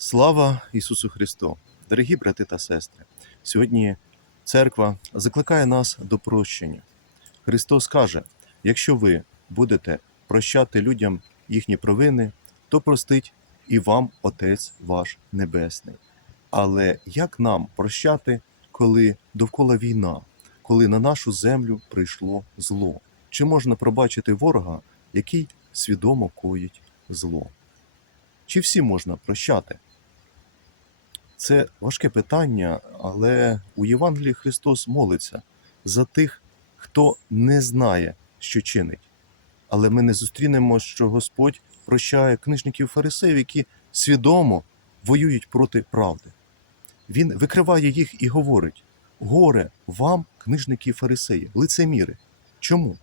Слава Ісусу Христу! Дорогі брати та сестри! Сьогодні церква закликає нас до прощення. Христос каже: якщо ви будете прощати людям їхні провини, то простить і вам Отець ваш Небесний. Але як нам прощати, коли довкола війна, коли на нашу землю прийшло зло? Чи можна пробачити ворога, який свідомо коїть зло? Чи всі можна прощати? Це важке питання, але у Євангелії Христос молиться за тих, хто не знає, що чинить. Але ми не зустрінемо, що Господь прощає книжників фарисеїв, які свідомо воюють проти правди. Він викриває їх і говорить: горе вам, книжники фарисеї, лицеміри. Чому?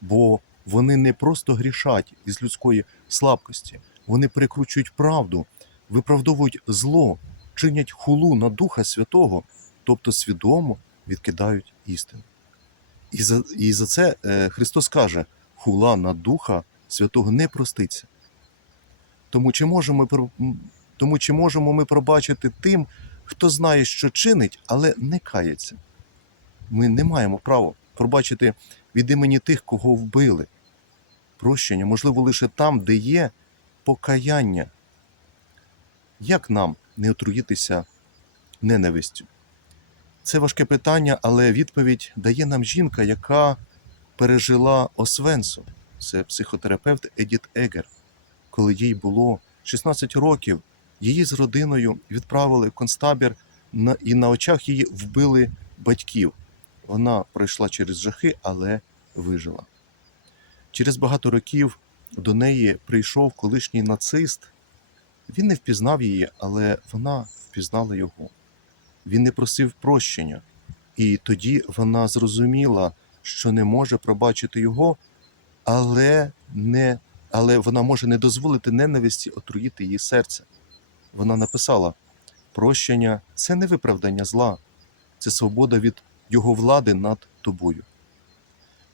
Бо вони не просто грішать із людської слабкості, вони перекручують правду, виправдовують зло, чинять хулу на Духа Святого, тобто свідомо відкидають істину. І за, і за це е, Христос каже: хула на Духа Святого не проститься. Тому чи, можемо, тому чи можемо ми пробачити тим, хто знає, що чинить, але не кається? Ми не маємо права пробачити від імені тих, кого вбили. Прощення можливо лише там, де є покаяння. Як нам не отруїтися ненавистю? Це важке питання, але відповідь дає нам жінка, яка пережила Освенцу. Це психотерапевт Едіт Егер. Коли їй було 16 років, її з родиною відправили в концтабір і на очах її вбили батьків. Вона пройшла через жахи, але вижила. Через багато років до неї прийшов колишній нацист. Він не впізнав її, але вона впізнала його. Він не просив прощення, і тоді вона зрозуміла, що не може пробачити його, але, не, але вона може не дозволити ненависті отруїти її серце. Вона написала: прощення це не виправдання зла, це свобода від його влади над тобою.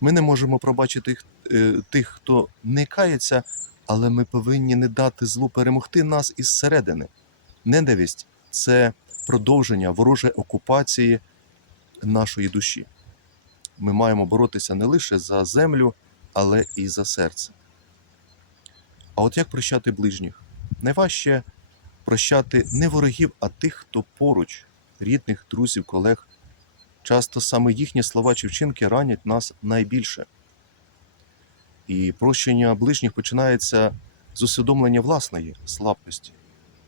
Ми не можемо пробачити е, тих, хто не кається, але ми повинні не дати злу перемогти нас із середини. Ненависть це продовження ворожої окупації нашої душі. Ми маємо боротися не лише за землю, але і за серце. А от як прощати ближніх? Найважче прощати не ворогів, а тих, хто поруч, рідних, друзів, колег. Часто саме їхні слова чи вчинки ранять нас найбільше. І прощення ближніх починається з усвідомлення власної слабкості.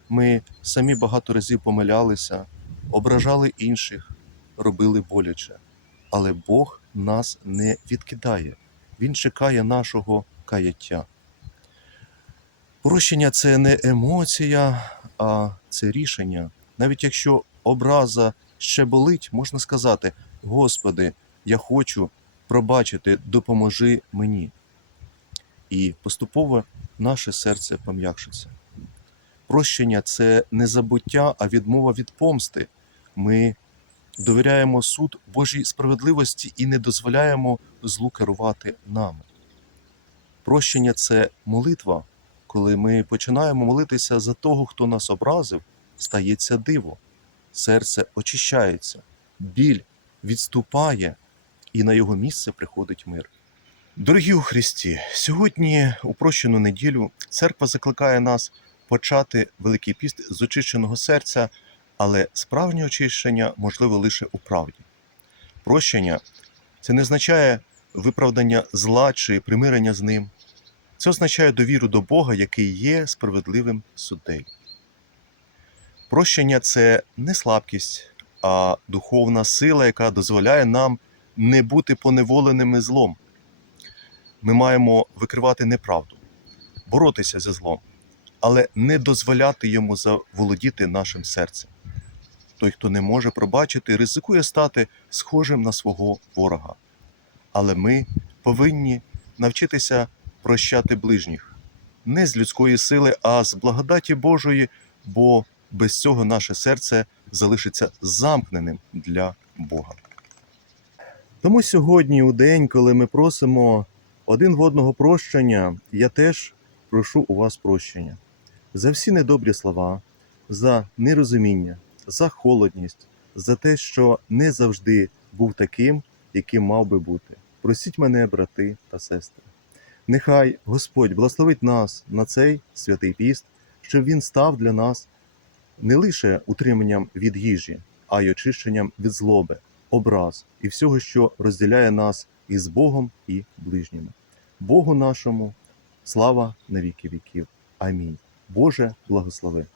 Ми самі багато разів помилялися, ображали інших, робили боляче. Але Бог нас не відкидає, Він чекає нашого каяття. Прощення це не емоція, а це рішення. Навіть якщо образа ще болить, можна сказати: Господи, я хочу пробачити, допоможи мені. І поступово наше серце пом'якшиться. Прощення це не забуття, а відмова від помсти. Ми довіряємо суд Божій справедливості і не дозволяємо злу керувати нами. Прощення це молитва, коли ми починаємо молитися за того, хто нас образив, стається диво, серце очищається, біль відступає, і на його місце приходить мир. Дорогі у Христі, сьогодні, у прощену неділю, церква закликає нас почати Великий піст з очищеного серця, але справжнє очищення можливо лише у правді. Прощення це не означає виправдання зла чи примирення з ним. Це означає довіру до Бога, який є справедливим суддею. Прощення це не слабкість, а духовна сила, яка дозволяє нам не бути поневоленими злом. Ми маємо викривати неправду, боротися зі злом, але не дозволяти йому заволодіти нашим серцем. Той, хто не може пробачити, ризикує стати схожим на свого ворога. Але ми повинні навчитися прощати ближніх не з людської сили, а з благодаті Божої, бо без цього наше серце залишиться замкненим для Бога. Тому сьогодні, у день, коли ми просимо один в одного прощення, я теж прошу у вас прощення за всі недобрі слова, за нерозуміння, за холодність, за те, що не завжди був таким, яким мав би бути. Простіть мене, брати та сестри. Нехай Господь благословить нас на цей святий піст, щоб він став для нас не лише утриманням від їжі, а й очищенням від злоби, образ і всього, що розділяє нас із Богом і ближніми. Богу нашому слава на віки віків. Амінь. Боже, благослови.